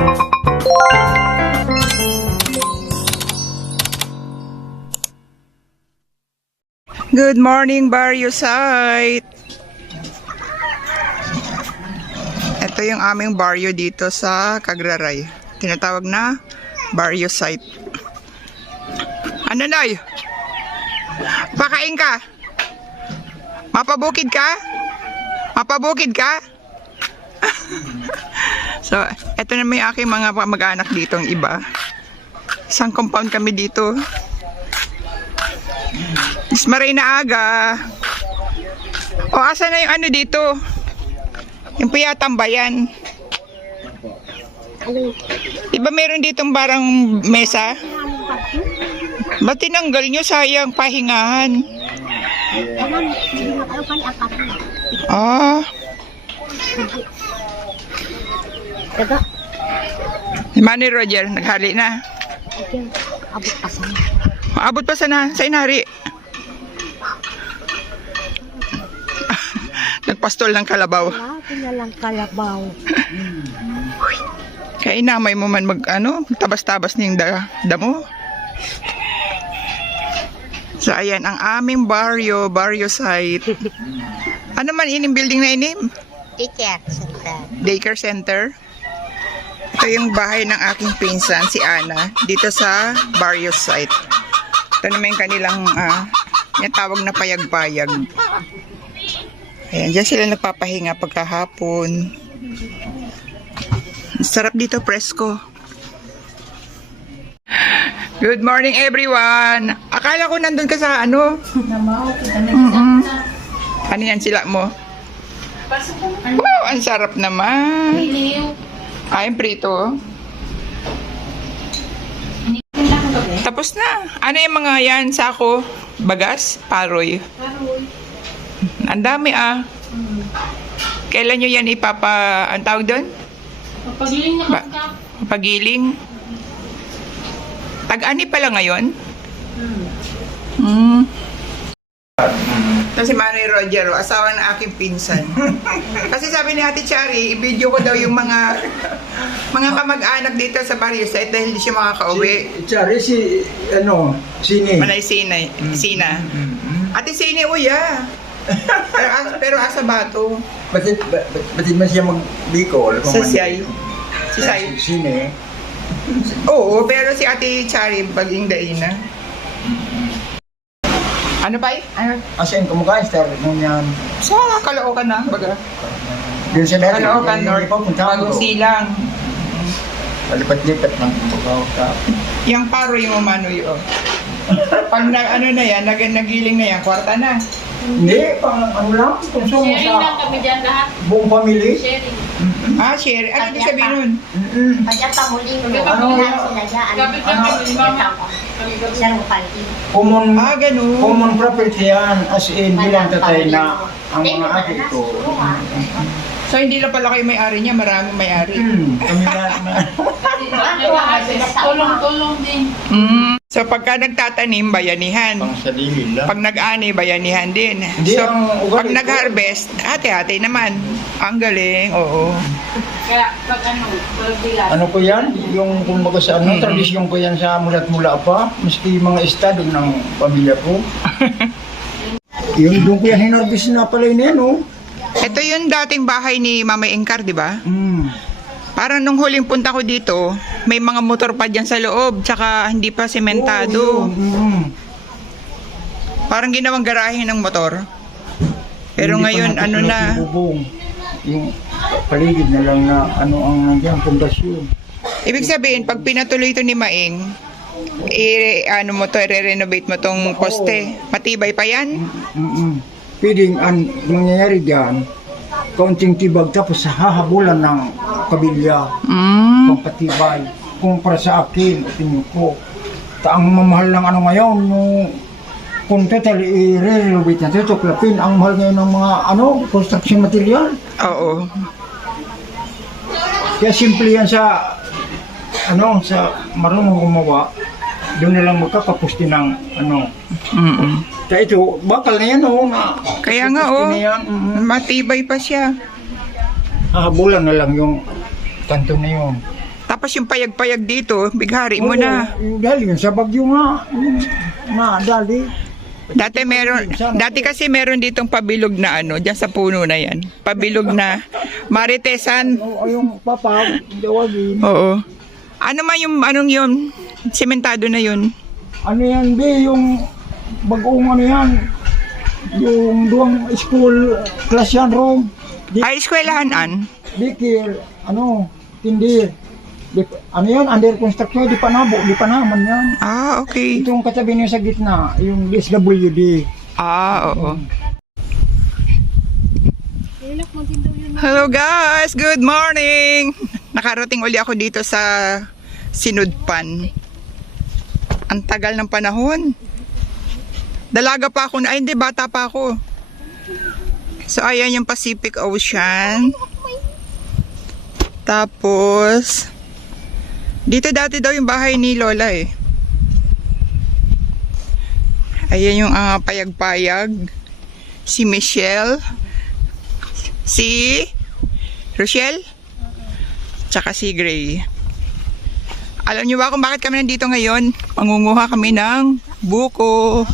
Good morning, Barrio Site. Ito yung aming barrio dito sa Cagraray. Tinatawag na Barrio Site. Ano, Noy? Pakain ka? Mapabukid ka? Mapabukid ka? So, ito na may aking mga mag-anak dito ang iba. Isang compound kami dito. Ismaray na aga. O, asa na yung ano dito? Yung piyatambayan. Diba meron ditong barang mesa? Ba't tinanggal nyo? Sayang pahingahan. Ah. Manny Roger, naghali na. Abot pa sana. Maabot pa sana sa inari. Nagpastol ng kalabaw. Wala na lang kalabaw. Kaya inamay mo man tabas-tabas ng damo. So ayan ang aming barrio site. Ano man ining building na inim? Daycare center. Daycare center. Ito yung bahay ng aking pinsan, si Ana, dito sa barrio site. Ito naman yung kanilang yung tawag na payag-payag. Ayan, dyan sila nagpapahinga pagkahapon. Sarap dito, presko. Good morning, everyone. Akala ko nandun ka sa ano? Ano yan sila mo? Wow, ang sarap naman. Ay, prito. Tapos na. Ano yung mga yan? Sako? Bagas? Paroy? Ang dami Kailan nyo yan ang tawag doon? Papagiling na kasi ka. Papagiling? Tag-ani pala ngayon? Ito si Manny Roger, asawa ng aking pinsan. Kasi sabi ni Ate Chari, i-video ko daw yung mga kamag-anak dito sa barrio site dahil hindi siya makakauwi. Chari, Sini. Manay Sina. Ate Sini, uya. Pero asa bato. Batid man siya mag-Bicol? Sa Siyay. Si Say. Sini. Oo, pero si Ate Chari, baging daina. Ano pa Asan kumukha, star nung yan. Sa Caloocan na, baga. Doon sa dati. Caloocan North, bagong silang. Palipat-lipat ng kumukha. Yung paro yung umano yun. Pag nagiling na yan, kwarta na. Hindi, ano lang, konsumo Sharing lang sa kami dyan lahat. buong pamilya. Sharing. Share. Ano ibig sabihin nun? Kaya pamuling mo. Ano Ano sila dyan? Kapit lang kami ni Mama. Siya mo paliti. Ganun. Common property yan, as in, bilang tatay na ang mga ate ko. So, hindi lang pala kayo may-ari niya, maraming may-ari. Kami na. Tulong-tulong din. So, pagka nagtatanim, bayanihan. Pang sarili lang. Pag nag-ani, bayanihan din. Hindi, So, ang ugali pag ko- nag-harvest, hati-hati naman. Ang galing, oo. Kaya pag walang bilas. Ano ko yan? Yung kumbaga sa tradisyon ko yan sa mula't mula pa, maski mga estado ng pamilya ko. Yung doon ko yan hinarbis na pala yun oh. Ito yung dating bahay ni Mama Ingkar, di ba? Parang nung huling punta ko dito, may mga motor pa dyan sa loob, tsaka hindi pa sementado. Parang ginawang garahe ng motor. Pero Hindi pa ngayon, natutulog yung na, bubong. Yung paligid na lang na ang nandiyan, pundasyon. ibig sabihin, pag pinatuloy ito ni Maing, i-renovate mo tong poste. Matibay pa yan? Pwedeng mangyayari dyan, kaunting tibag tapos hahabulan ng kabilya, pampatibay. Kung para sa akin, opinion ko, ang mamahal ng ngayon, kung total i-renovate natin, tuklapin, ang mahal ngayon ng mga construction material. Oo. Kaya simple yan sa marunong gumawa, doon na lang magkakapusti ng Kaya ito, bakal na yan Kaya nga matibay pa siya. hahabulan na lang yung kanto na yun. Tapos yung payag-payag dito, bighari mo na. Yung dali, yung sa Bagyo nga, yung dali. Dati kasi meron ditong pabilog na ano, dyan sa puno na yan. Pabilog na maritesan. O yung papa, dawagin. Oo. Ano man yung, anong yun? Sementado na yun. Ano yan, be, yung bagong ano yan, yung duwang school class yan, room. Ay, eskwelahan, An? Dikir, ano, hindi. Ano yan, under construction, di pa naman yan. Ah, okay. Itong katabi niya sa gitna, yung SWD. Ah, oo. Hello guys, good morning! Nakarating uli ako dito sa Sinudpan. Ang tagal ng panahon. Dalaga pa ako, ay hindi, bata pa ako. So ayan yung Pacific Ocean. Tapos, dito dati daw yung bahay ni Lola eh. Ayan yung payag-payag. Si Michelle. Si Rochelle. Tsaka si Gray. Alam niyo ba kung bakit kami nandito ngayon? Mangunguha kami ng buko.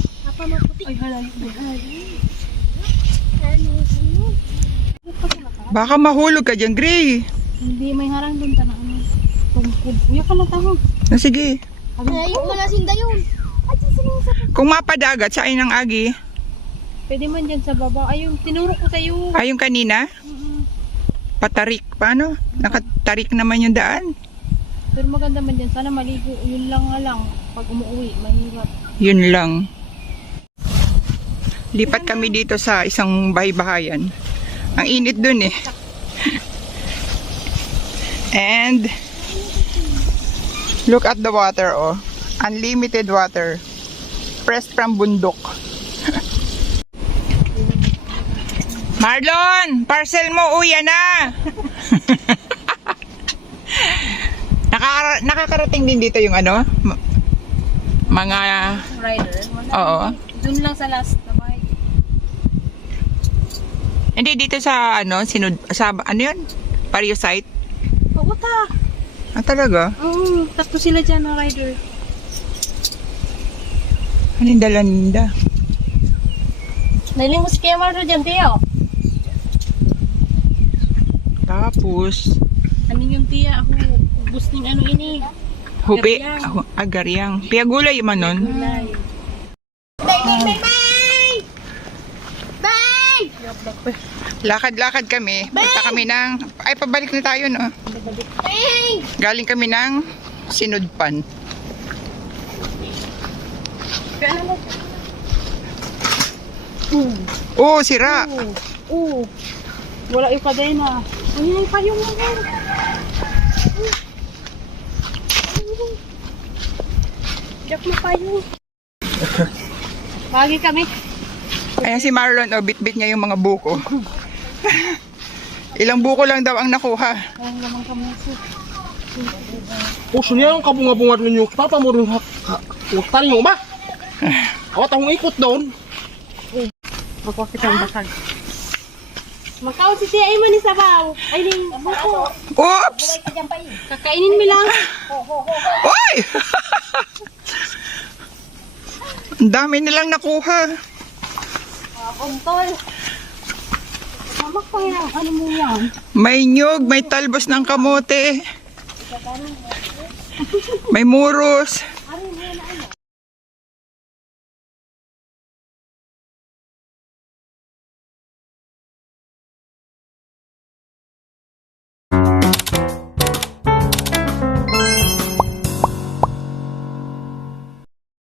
Baka mahulog ka dyan, Gray. Hindi, may harang doon ta na ano. Tungkod. Uya ka lang taho. Na sige. Ayaw mo na sinda yun. Kung mapadagat, saan ng agi? Pwede man dyan sa baba. Ayun, tinuro ko sa'yo. Ay, yung kanina? Patarik. Paano? Nakatarik naman yung daan. Pero maganda man dyan. Sana maligo. Yun lang nga lang. Pag umuwi, mahirap. Yun lang. Lipat kami dito sa isang bahay-bahayan. Ang init dun eh. And look at the water, oh. Unlimited water. Fresh from bundok. Marlon, parcel mo, uya na. Nakakarating din dito yung ano? Mga Rider. oo. Doon lang sa last na bahay. Hindi dito sa ano, sa ano 'yun? Barrio site. Pagwata. Ah, talaga? Oo, tatlo sila dyan na rider. Ano yung dala-ninda? Nailing mo si Kuya Marlo dyan, Teo. Tapos, Ano yung tiya? Ako, ubus ng ano ini. hupi, Garyang. agaryang. Piyagulay man nun. Gulay. Lakad-lakad kami. Punta kami ng, ay pabalik na tayo no. Galing kami ng Sinudpan. Oh, sira. Oo. Wala yung kadena. Ay, pa yung mga. Diyak na pa yung. Pagi kami. Ayan si Marlon, oh, bit-bit niya yung mga buko. Ilang buko lang daw ang nakuha. Ay, naman kami. Puso niya yung kabunga-bunga ninyo. Papa mo rin huwag tayo nyo ba? Awat akong ikot doon. Magwakit ang basag. Makaw si Tia Iman ni Sabaw. Ay, ning buko. Oops! Kakainin mo lang. Oy! Ang dami nilang nakuha. Kuntol. Mama ko yan. Ano mo yan? May nyug, may talbos ng kamote. May muros.